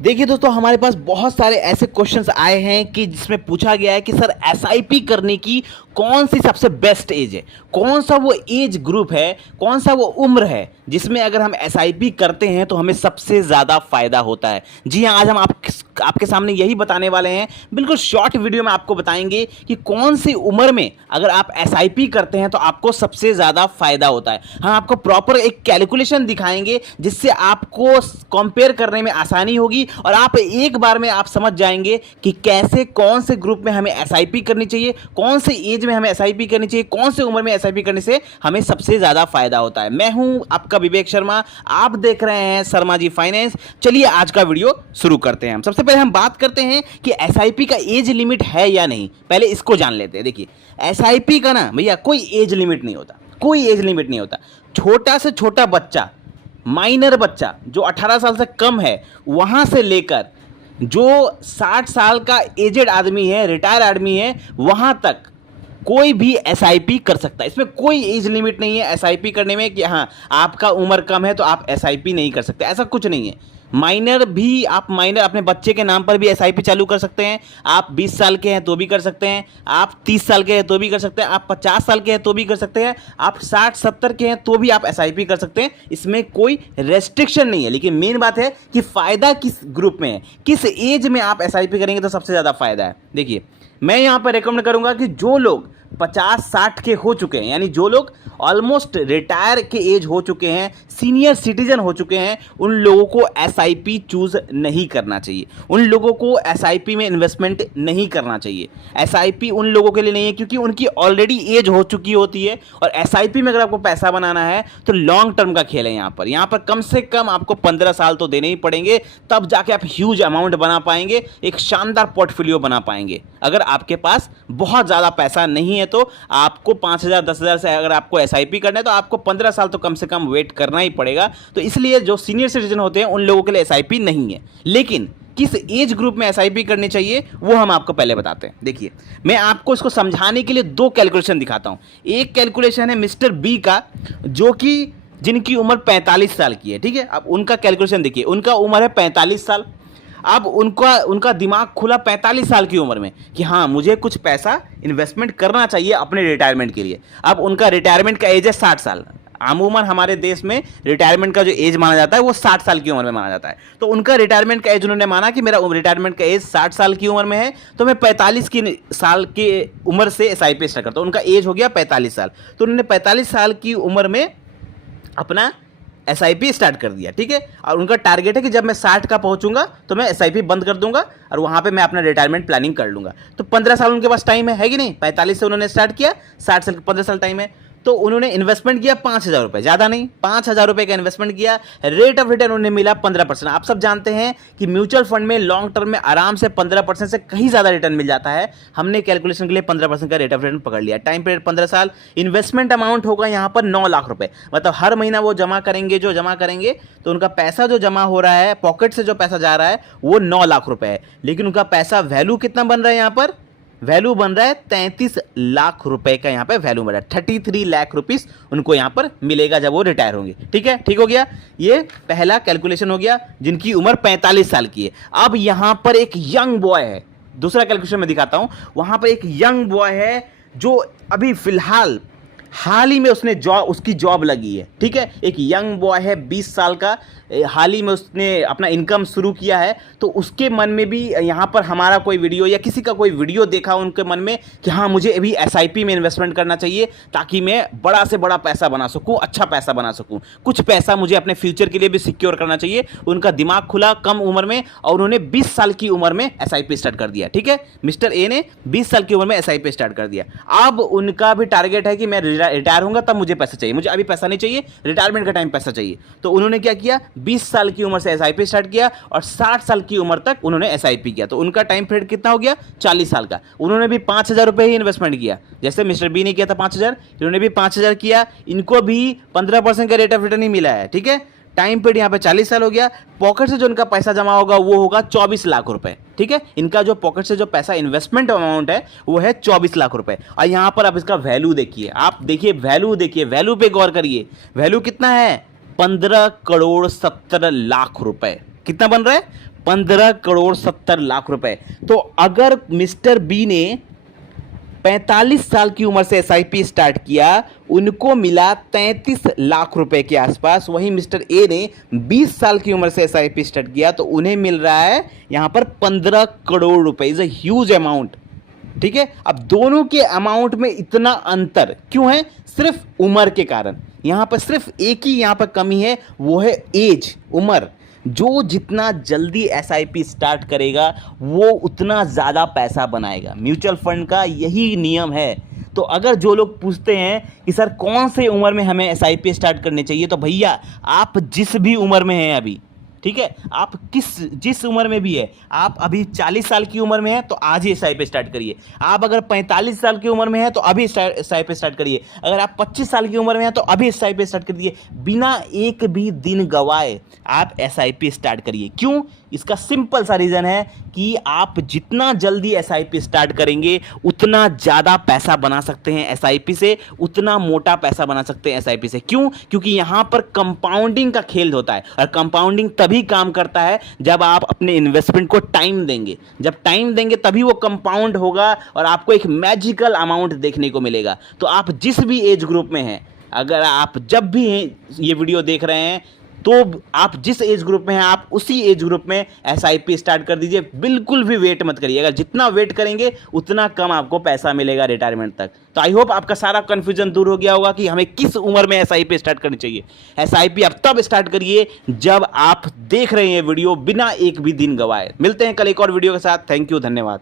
देखिए दोस्तों, हमारे पास बहुत सारे ऐसे क्वेश्चंस आए हैं कि जिसमें पूछा गया है कि सर एसआईपी करने की कौन सी सबसे बेस्ट एज है, कौन सा वो एज ग्रुप है, कौन सा वो उम्र है जिसमें अगर हम एसआईपी करते हैं तो हमें सबसे ज़्यादा फायदा होता है। जी हाँ, आज हम आपके सामने यही बताने वाले हैं। बिल्कुल शॉर्ट वीडियो में आपको बताएंगे कि कौन सी उम्र में अगर आप एसआईपी करते हैं तो आपको सबसे ज़्यादा फायदा होता है। हम आपको प्रॉपर एक कैलकुलेशन दिखाएंगे जिससे आपको कंपेयर करने में आसानी होगी और आप एक बार में आप समझ जाएंगे कि कैसे कौन से ग्रुप में हमें एसआईपी करनी चाहिए, कौन से एज में हमें एसआईपी करनी चाहिए, कौन से उम्र में एसआईपी करने से हमें सबसे ज्यादा फायदा होता है। मैं हूं आपका विवेक शर्मा, आप देख रहे हैं शर्मा जी फाइनेंस। चलिए आज का वीडियो शुरू करते हैं। सबसे पहले हम बात करते हैं कि एसआईपी का एज लिमिट है या नहीं, पहले इसको जान लेते हैं। देखिए, एसआईपी का ना भैया कोई एज लिमिट नहीं होता, कोई एज लिमिट नहीं होता। छोटा से छोटा बच्चा, माइनर बच्चा जो 18 साल से कम है, वहां से लेकर जो 60 साल का एजेड आदमी है, रिटायर आदमी है, वहां तक कोई भी एसआईपी कर सकता है। इसमें कोई एज लिमिट नहीं है एसआईपी करने में कि हाँ आपका उम्र कम है तो आप एसआईपी नहीं कर सकते, ऐसा कुछ नहीं है। माइनर भी, आप माइनर अपने बच्चे के नाम पर भी एसआईपी चालू कर सकते हैं। आप 20 साल के हैं तो भी कर सकते हैं, आप 30 साल के हैं तो भी कर सकते हैं, आप 50 साल के हैं तो भी कर सकते हैं, आप 60-70 के हैं तो भी आप एसआईपी कर सकते हैं। इसमें कोई रेस्ट्रिक्शन नहीं है। लेकिन मेन बात है कि फ़ायदा किस ग्रुप में है, किस एज में आप एसआईपी करेंगे तो सबसे ज़्यादा फायदा है। देखिए, मैं यहाँ पर रिकमेंड करूँगा कि जो लोग 50-60 के हो चुके हैं, यानी जो लोग ऑलमोस्ट रिटायर के एज हो चुके हैं, सीनियर सिटीजन हो चुके हैं, उन लोगों को एसआईपी चूज़ नहीं करना चाहिए। उन लोगों को एसआईपी में इन्वेस्टमेंट नहीं करना चाहिए। एसआईपी उन लोगों के लिए नहीं है क्योंकि उनकी ऑलरेडी एज हो चुकी होती है। और एसआईपी में अगर आपको पैसा बनाना है तो लॉन्ग टर्म का खेल है। यहाँ पर कम से कम आपको 15 साल तो देने ही पड़ेंगे, तब जाके आप ह्यूज अमाउंट बना पाएंगे, एक शानदार पोर्टफोलियो बना पाएंगे। अगर आपके पास बहुत ज़्यादा पैसा नहीं है तो आपको 5,000 10,000 से अगर आपको एसआईपी करना है तो आपको 15 साल तो कम से कम वेट करना ही पड़ेगा। तो इसलिए जो सीनियर सिटीजन होते हैं उन लोगों के लिए एसआईपी नहीं है। लेकिन किस एज ग्रुप में एसआईपी करनी चाहिए वो हम आपको पहले बताते हैं। देखिए, मैं आपको इसको समझाने के लिए दो कैलकुलेशन दिखाता हूं। एक कैलकुलेशन है मिस्टर बी का, जो कि जिनकी उम्र 45 साल की है। ठीक है, अब उनका कैलकुलेशन देखिए, उनका उम्र है 45 साल। अब उनका दिमाग खुला 45 साल की उम्र में कि हाँ मुझे कुछ पैसा इन्वेस्टमेंट करना चाहिए अपने रिटायरमेंट के लिए। अब उनका रिटायरमेंट का एज है 60 साल। अमूमन हमारे देश में रिटायरमेंट का जो एज माना जाता है वो 60 साल की उम्र में माना जाता है। तो उन्होंने रिटायरमेंट का एज उन्होंने माना कि मेरा रिटायरमेंट का एज 60 साल की उम्र में है, तो मैं 45 साल की उम्र से एसआईपी स्टार्ट करता हूँ। उनका एज हो गया 45 साल, तो उन्होंने 45 साल की उम्र में अपना एसआईपी स्टार्ट कर दिया। ठीक है, और उनका टारगेट है कि जब मैं 60 का पहुंचूंगा तो मैं एसआईपी बंद कर दूंगा और वहां पे मैं अपना रिटायरमेंट प्लानिंग कर लूंगा। तो 15 साल उनके पास टाइम है कि नहीं? 45 से उन्होंने स्टार्ट किया, 60 साल 15 साल टाइम है। तो उन्होंने इन्वेस्टमेंट किया 5,000 रुपये, ज़्यादा नहीं, 5,000 रुपये का इन्वेस्टमेंट किया। रेट ऑफ रिटर्न उन्हें मिला 15%। आप सब जानते हैं कि म्यूचुअल फंड में लॉन्ग टर्म में आराम से 15% से कहीं ज़्यादा रिटर्न मिल जाता है। हमने कैलकुलेशन के लिए 15% का रेट ऑफ रिटर्न पकड़ लिया। टाइम पीरियड 15 साल। इन्वेस्टमेंट अमाउंट होगा यहाँ पर 9 लाख रुपये। मतलब हर महीना वो जमा करेंगे, जो जमा करेंगे तो उनका पैसा जो जमा हो रहा है, पॉकेट से जो पैसा जा रहा है वो 9 लाख रुपये है। लेकिन उनका पैसा वैल्यू कितना बन रहा है? यहाँ पर वैल्यू बन रहा है 33 लाख रुपए का। यहाँ पे वैल्यू बन रहा है 33 लाख रुपीस उनको यहाँ पर मिलेगा जब वो रिटायर होंगे। ठीक है, ठीक हो गया। ये पहला कैलकुलेशन हो गया जिनकी उम्र 45 साल की है। अब यहाँ पर एक यंग बॉय है, दूसरा कैलकुलेशन में दिखाता हूँ। वहाँ पर एक यंग बॉय है जो अभी फिलहाल हाल ही में उसकी जॉब लगी है। ठीक है, एक यंग बॉय है 20 साल का, हाल ही में उसने अपना इनकम शुरू किया है। तो उसके मन में भी यहाँ पर हमारा कोई वीडियो या किसी का कोई वीडियो देखा उनके मन में कि हाँ मुझे अभी एसआईपी में इन्वेस्टमेंट करना चाहिए ताकि मैं बड़ा से बड़ा पैसा बना सकूँ, अच्छा पैसा बना सकूँ, कुछ पैसा मुझे अपने फ्यूचर के लिए भी सिक्योर करना चाहिए। उनका दिमाग खुला कम उम्र में और उन्होंने 20 साल की उम्र में एसआईपी स्टार्ट कर दिया। ठीक है, मिस्टर ए ने 20 साल की उम्र में एसआईपी स्टार्ट कर दिया। अब उनका भी टारगेट है कि मैं रिटायर होऊंगा तब मुझे पैसा चाहिए, मुझे अभी पैसा नहीं चाहिए, रिटायरमेंट का टाइम पैसा चाहिए। तो उन्होंने क्या किया, 20 साल की उम्र से एसआईपी स्टार्ट किया और 60 साल की उम्र तक उन्होंने एसआईपी किया। तो उनका टाइम पीरियड कितना हो गया? 40 साल का। उन्होंने भी 5,000 रुपये ही इन्वेस्टमेंट किया, जैसे मिस्टर बी ने किया था 5,000, इन्होंने भी 5,000 किया। इनको भी 15% का रेट ऑफ रिटर्न ही मिला है। ठीक है, टाइम पीरियड यहाँ पे 40 साल हो गया। पॉकेट से जो इनका पैसा जमा होगा वो होगा 24 लाख रुपए। ठीक है, इनका जो पॉकेट से जो पैसा इन्वेस्टमेंट अमाउंट है वो है 24 लाख रुपए। और यहाँ पर आप इसका वैल्यू देखिए, आप देखिए वैल्यू, देखिए वैल्यू पे गौर करिए। वैल्यू कितना है? 15 करोड़ 70 लाख रुपए। कितना बन रहा है? 15 करोड़ 70 लाख रुपए। तो अगर मिस्टर बी ने 45 साल की उम्र से एसआईपी स्टार्ट किया, उनको मिला 33 लाख रुपए के आसपास। वहीं मिस्टर ए ने 20 साल की उम्र से एसआईपी स्टार्ट किया तो उन्हें मिल रहा है यहां पर 15 करोड़ रुपए। Is a huge amount. ठीक है, अब दोनों के अमाउंट में इतना अंतर क्यों है? सिर्फ उम्र के कारण। यहां पर सिर्फ एक ही यहां पर कमी है, वो है एज, उम्र। जो जितना जल्दी एसआईपी स्टार्ट करेगा वो उतना ज़्यादा पैसा बनाएगा। म्यूचुअल फंड का यही नियम है। तो अगर जो लोग पूछते हैं कि सर कौन से उम्र में हमें एसआईपी स्टार्ट करनी चाहिए, तो भैया आप जिस भी उम्र में हैं अभी, ठीक है, आप जिस उम्र में भी है, आप अभी 40 साल की उम्र में है तो आज ही एसआईपी स्टार्ट करिए। आप अगर 45 साल की उम्र में है तो अभी एसआईपी स्टार्ट करिए। अगर आप 25 साल की उम्र में है तो अभी एसआईपी स्टार्ट कर दिए। बिना एक भी दिन गवाए आप एसआईपी स्टार्ट करिए। क्यों? इसका सिंपल सा रीज़न है कि आप जितना जल्दी एसआईपी स्टार्ट करेंगे उतना ज़्यादा पैसा बना सकते हैं एसआईपी से, उतना मोटा पैसा बना सकते हैं एसआईपी से। क्यों? क्योंकि यहाँ पर कंपाउंडिंग का खेल होता है, और कंपाउंडिंग तभी काम करता है जब आप अपने इन्वेस्टमेंट को टाइम देंगे। जब टाइम देंगे तभी वो कंपाउंड होगा और आपको एक मैजिकल अमाउंट देखने को मिलेगा। तो आप जिस भी एज ग्रुप में हैं, अगर आप जब भी ये वीडियो देख रहे हैं तो आप जिस एज ग्रुप में हैं आप उसी एज ग्रुप में एसआईपी स्टार्ट कर दीजिए। बिल्कुल भी वेट मत करिए। अगर जितना वेट करेंगे उतना कम आपको पैसा मिलेगा रिटायरमेंट तक। तो आई होप आपका सारा कंफ्यूजन दूर हो गया होगा कि हमें किस उम्र में एसआईपी स्टार्ट करनी चाहिए। एसआईपी आप तब स्टार्ट करिए जब आप देख रहे हैं वीडियो बिना एक भी दिन गवाए। मिलते हैं कल एक और वीडियो के साथ। थैंक यू, धन्यवाद।